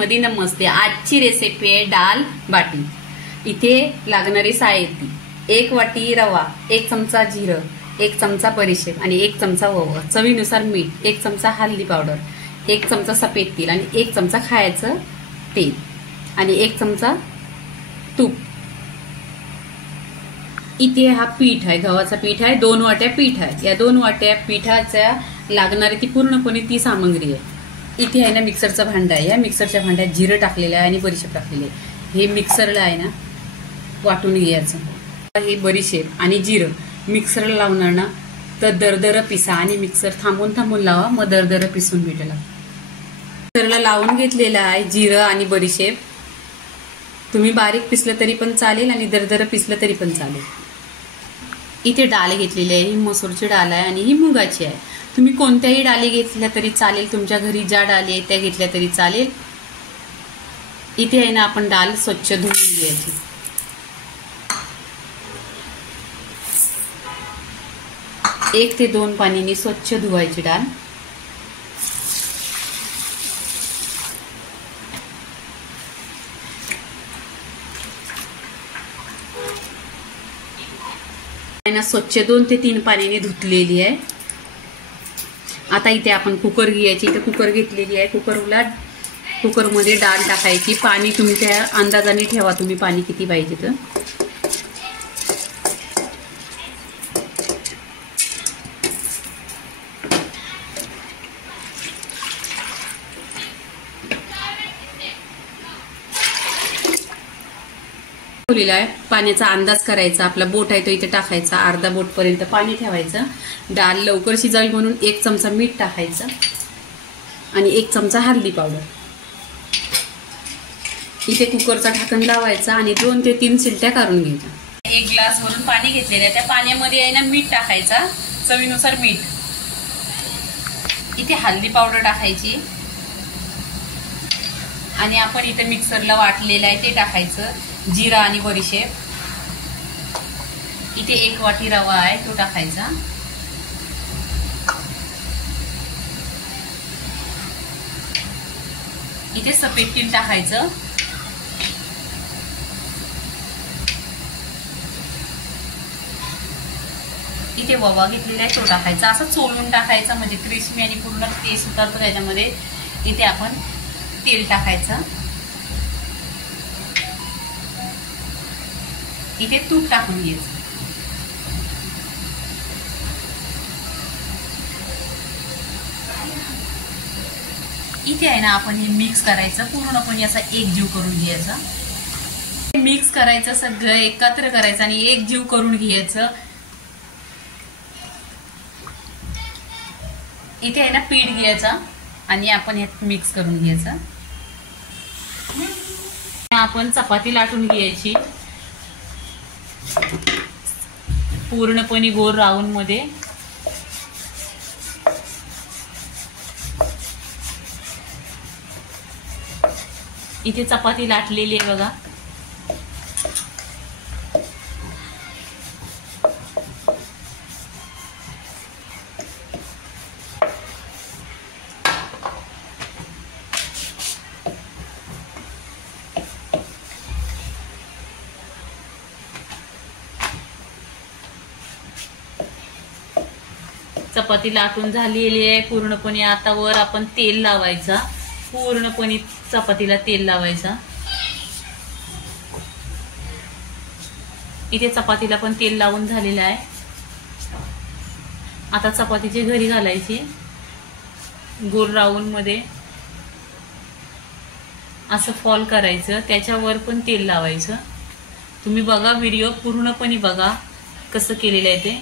रेसिपीमध्ये नमस्ते। आजची रेसिपी आहे डाल बाटी। इथे लागणारी साहित्य 1 वाटी रवा, 1 चमचा जिरं, 1 चमचा बडीशेप आणि 1 चमचा ओवा, चवीनुसार मीठ, 1 चमचा हळदी पावडर, 1 चमचा सफेद तेल आणि 1 चमचा खायचं तेल आणि 1 चमचा तूप। इथे हा पीठ आहे, गव्हाचा पीठ आहे, 2 वाट्या पीठ आहे। या 2 वाट्या पिठाच्या लागणारी ती पूर्णपणे ती सामग्री आहे। इथे आहे ना मिक्सरचा भांडा आहे। या मिक्सरच्या भांड्यात जिरं टाकलेलं आहे आणि बडीशेप टाकलेली आहे। हे मिक्सरला आहे ना वाटून घ्यायचं। हे बडीशेप आणि जिरं मिक्सरला लावणार ना तर दरदर पिसा आणि मिक्सर थांबून लावा, मग दरदर पिसून भेटेल। मिक्सरला लावून घेतलेलं आहे जिरं आणि बडीशेप। तुम्ही बारीक पिसलं तरी पण चालेल आणि दरदर पिसलं तरी पण चालेल। इथे डाळ घेतलेली आहे, ही मसूरची डाळ आहे आणि ही मुगाची आहे। तुम्ही कोणत्याही डाळी घेतल्या तरी चालेल, तुमच्या घरी ज्या डाळी आहेत त्या घेतल्या तरी चालेल। इथे आहे ना आपण डाळ स्वच्छ धुवून घ्यायची। 1 ते 2 पाण्याने स्वच्छ धुवायची डाळ। स्वच्छ 2 ते 3 पाण्याने धुतलेली आहे। आता इथे आपण कुकर घ्यायची। इथे कुकर घेतलेली आहे। कुकरमध्ये डाळ टाकायची। पाणी तुमच्या अंदाजाने ठेवा, तुम्ही पाणी किती पाहिजे तर। पाण्याचा अंदाज करायचा, आपला बोट आहे तो इथे टाकायचा, अर्धा बोट पर्यंत पाणी ठेवायचं। डाळ लवकर शिजावी म्हणून 1 चमचा मीठ टाकायचं आणि 1 चमचा हळदी पावडर। इथे कुकरचा ढाकण लावायचा आणि 2 ते 3 शिट्ट्या काढून घ्यायच्या। 1 ग्लास भरून पाणी घेतलेलं आहे, त्या पाण्यामध्ये आहे ना मीठ टाकायचा, चवीनुसार मीठ। इथे हळदी पावडर टाकायची आणि आपण इथे मिक्सरला वाटलेलं आहे ते टाकायचं। जिरा आणि बडीशेप। इथे 1 वाटी रवा आहे तो टाकायचा। इथे सफेद तेल टाकायचं। इथे ओवा घेतलेला आहे तो टाकायचा, असं चोळून टाकायचा म्हणजे क्रिस्पी आणि पूर्ण टेस्ट उतरतो त्याच्यामध्ये। इथे आपण तेल टाकायचं। इथे तूप टाकून घ्यायचं। इथे आहे ना आपण हे मिक्स करायचं, पूर्णपणे असा एकजीव करून घ्यायचा। मिक्स करायचं, सगळं एकत्र करायचं आणि एकजीव करून घ्यायचं। इथे आहे ना पीठ घ्यायचं आणि आपण हे मिक्स करून घ्यायचं। आपण चपाती लाटून घ्यायची पूर्णपणे गोल राऊंड मध्ये। इथे चपाती लाटलेली आहे बघा। चपाती लाटून झालेली आहे पूर्णपणे। आता वर आपण तेल लावायचा, पूर्णपणे चपातीला तेल लावायचा। इथे चपातीला पण तेल लावून झालेलं आहे। आता चपातीची घडी घालायची गोल राऊंड मध्ये, असं फॉल करायचं, त्याच्यावर पण तेल लावायचं। तुम्ही बघा व्हिडिओ पूर्णपणे बघा कसं केलेलं आहे ते।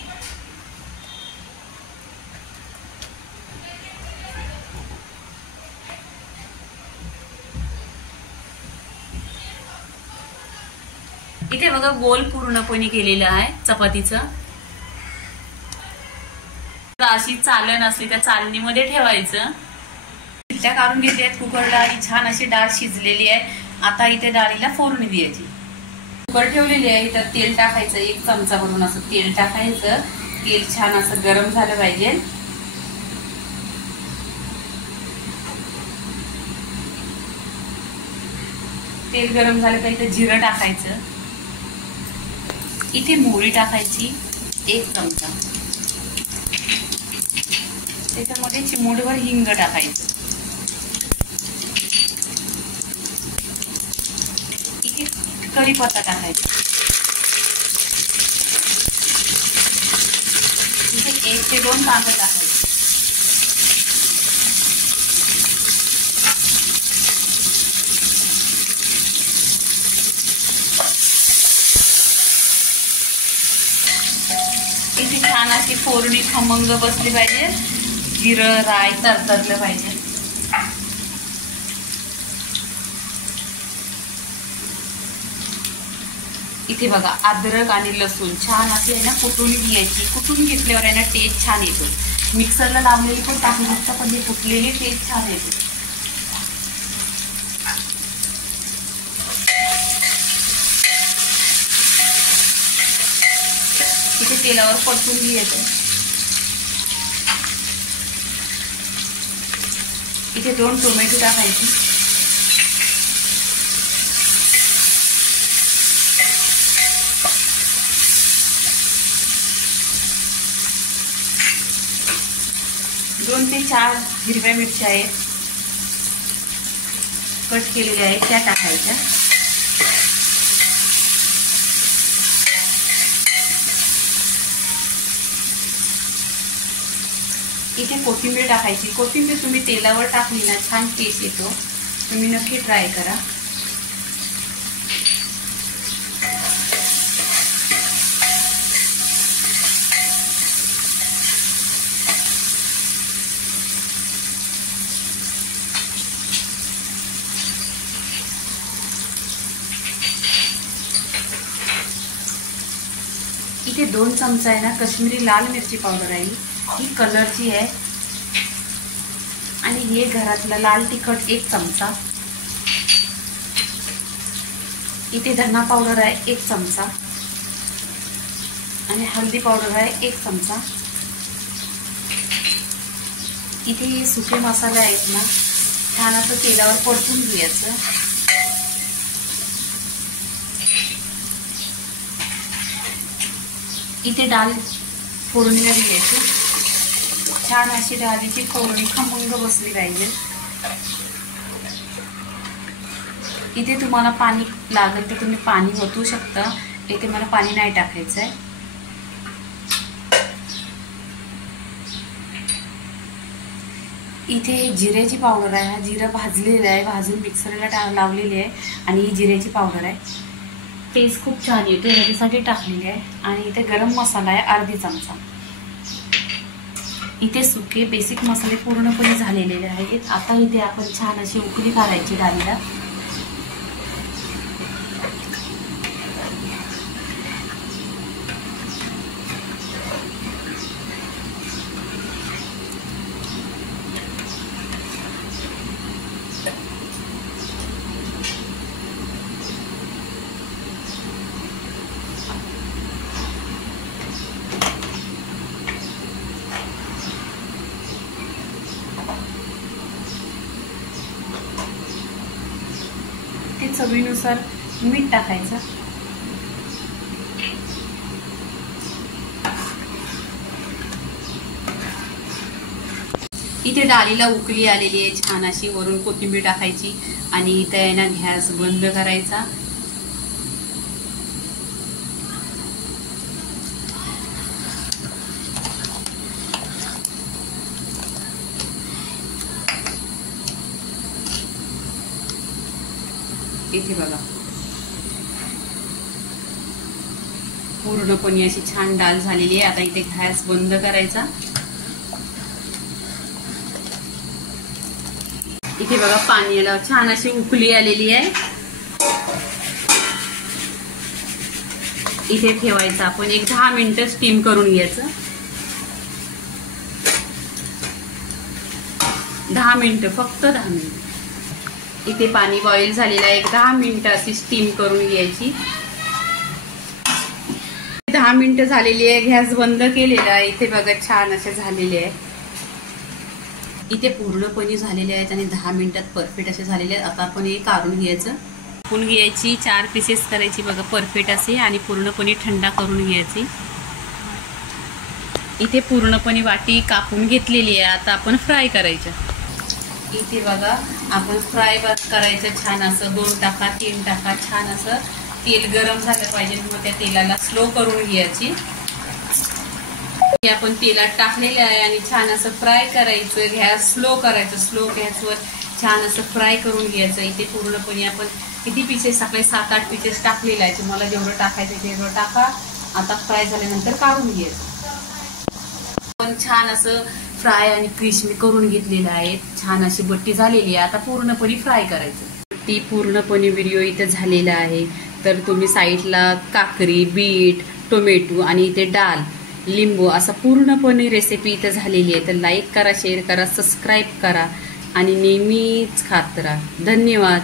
इथे बघा गोल पूर्णपणे केलेलं आहे चपातीचं। अशी चालण असली त्या चालणीमध्ये ठेवायचं। शिट्ट्या काढून घेतल्यात कुकरला आणि छान अशी डाळ शिजलेली आहे। आता इथे डाळीला फोडणी द्यायची। कुकर ठेवलेली आहे, इथं तेल टाकायचं, 1 चमचा भरून असं तेल टाकायचं। तेल छान असं गरम झालं पाहिजे। तेल गरम झालं तर इथे जिरं टाकायचं, इथे मोहरी टाकायची 1 चमचा, त्याच्यामध्ये चिमूटभर हिंग टाकायचं, इथे कढीपत्ता टाकायचा, इथे 1 ते 2 कांदा टाकायचे, इथे छान अशी फोडणी खमंग बसली पाहिजे, जिरं राई तरतरलं पाहिजे. इथे बघा अद्रक आणि लसूण छान असे आहे ना कुटून घ्यायची. कुटून घेतल्यावर आहे ना टेस्ट छान येतो. मिक्सरला लावलेली पण टाकू शकता, पण हे कुटलेली टेस्ट छान येतो. इथे तेलावर परतून घ्यायचं. इथे 2 टोमॅटो टाकायचे, दोन ते 4 हिरव्या मिरच्या आहेत कट केलेल्या आहेत त्या टाकायच्या. इथे कोथिंबीर टाकायची. कोथिंबीर तुम्ही तेलावर टाकली ना छान टेस्ट येतो, तुम्ही नक्की ट्राय करा. इथे 2 चमचा आहे ना काश्मीरी लाल मिरची पावडर आहे, ही कलरची आहे. आणि हे घरातलं लाल तिखट 1 चमचा. इथे धना पावडर आहे 1 चमचा आणि हळदी पावडर आहे 1 चमचा. इथे सुके मसाले आहेत ना छान असं तेलावर परतून घ्यायचं. इथे डाळ फोडणीला द्यायची. छान अशी डाळीची फोडणी खमंग बसली पाहिजे. इथे तुम्हाला पाणी लागेल तर तुम्ही पाणी ओतू शकता. इथे मला पाणी नाही टाकायचं आहे. इथे जिऱ्याची पावडर आहे. हा जिरं भाजलेलं आहे, भाजून मिक्सरला लावलेली आहे आणि ही जिऱ्याची पावडर आहे. टेस्ट खूप छान येतो ह्याच्यासाठी टाकलेली आहे. आणि इथे गरम मसाला आहे अर्धी चमचा. इथे सुके बेसिक मसाले पूर्णपणे झालेले आहेत. आता इथे आपण छान अशी उकळी काढायची डाळीला. ते चवीनुसार मीठ टाकायचं. इथे डाळीला उकळी आलेली आहे छान अशी. वरून कोथिंबीर टाकायची आणि इथे आहे ना गॅस बंद करायचा. इथे बघा पूर्णपणे अशी छान डाळ झालेली आहे. आता इथे गॅस बंद करायचा. इथे बघा पाण्याला छान अशी उकळी आलेली आहे. इथे ठेवायचं आपण. एक 10 मिनिटं स्टीम करून घ्यायचं. 10 मिनिटं, फक्त 10 मिनिटं. इथे पाणी बॉईल झालेलं आहे. एक 10 मिनिटं अशी स्टीम करून घ्यायची. 10 मिनिटं झालेली आहे. गॅस बंद केलेला आहे. इथे बघा छान असे झालेले आहे. इथे पूर्णपणे झालेले आहेत आणि 10 मिनिटात परफेक्ट असे झालेले आहेत. आता आपण हे काढून घ्यायचं. कापून घ्यायची, 4 पीसेस करायची बघा, परफेक्ट असे, आणि पूर्णपणे थंडा करून घ्यायची. इथे पूर्णपणे वाटी कापून घेतलेली आहे. आता आपण फ्राय करायचं. इथे बघा आपण फ्राय करायचं छान असं. 2 टाका 3 टाका, छान असं तेल गरम झालं पाहिजे. मग त्या तेलाला स्लो करून घ्यायची. हे आपण तेलात टाकलेले आहे आणि छान असं फ्राय करायचं. गॅस स्लो करायचं, स्लो गॅसवर छान असं फ्राय करून घ्यायचं. इथे पूर्णपणे आपण किती पीसेस टाकले, 7-8 पीसेस टाकलेले आहे. तुम्हाला जेवढं टाकायचं तेवढं टाका. आता फ्राय झाल्यानंतर काढून घ्यायचं. पण छान असं फ्राय आणि क्रिस्पी करून घेतलेलं आहे. छान अशी बट्टी झालेली आहे. आता पूर्णपणे फ्राय करायचं. बट्टी पूर्णपणे व्हिडिओ इथे झालेला आहे. तर तुम्ही साईडला काकरी, बीट, टोमॅटो आणि इथे डाळ, लिंबू असं पूर्णपणे रेसिपी इथं झालेली आहे. तर लाईक करा, शेअर करा, सबस्क्राईब करा आणि नेहमीच खात राहा. धन्यवाद.